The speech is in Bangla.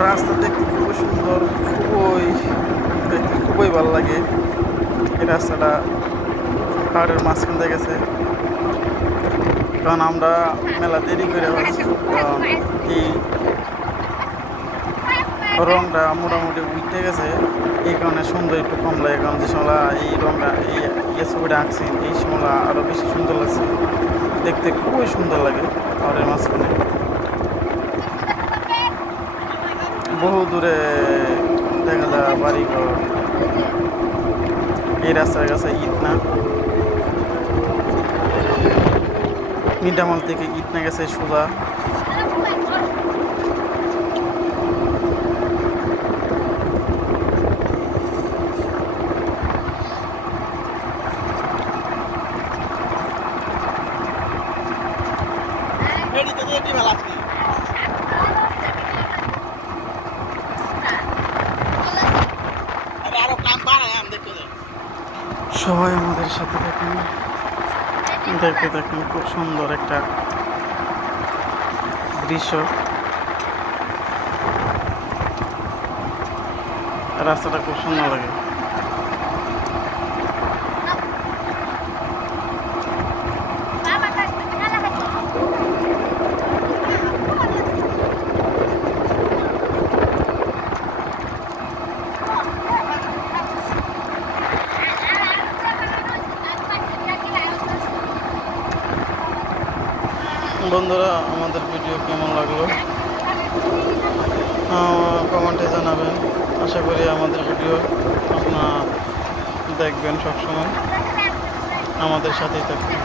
রাস্তা দেখতে খুবই সুন্দর, খুবই দেখতে খুবই ভালো লাগে। এই রাস্তাটা পাহাড়ের মাঝখান দিয়ে গেছে, কারণ আমরা মেলা দেরি করে পাচ্ছি, কারণ এই রংটা মোটামুটি উঠে গেছে, এই কারণে সুন্দর একটু কম লাগে। কারণ যে সময় এই রংটা এই ছবিটা আঁকছি এই সময় আরও বেশি সুন্দর লাগছে, দেখতে খুবই সুন্দর লাগে। পাহাড়ের মাঝখানে বহু দূরে দেখা যায় বাড়িঘর। এই রাস্তার কাছে ইটনা মিঠামল থেকে ইটনা গেছে সোজা। সবাই আমাদের সাথে থাকুন, দেখতে থাকুন। খুব সুন্দর একটা দৃশ্য, রাস্তাটা খুব সুন্দর লাগে। বন্ধুরা, আমাদের ভিডিও কেমন লাগলো কমেন্টে জানাবেন। আশা করি আমাদের ভিডিও আপনারা দেখবেন, সবসময় আমাদের সাথেই থাকবেন।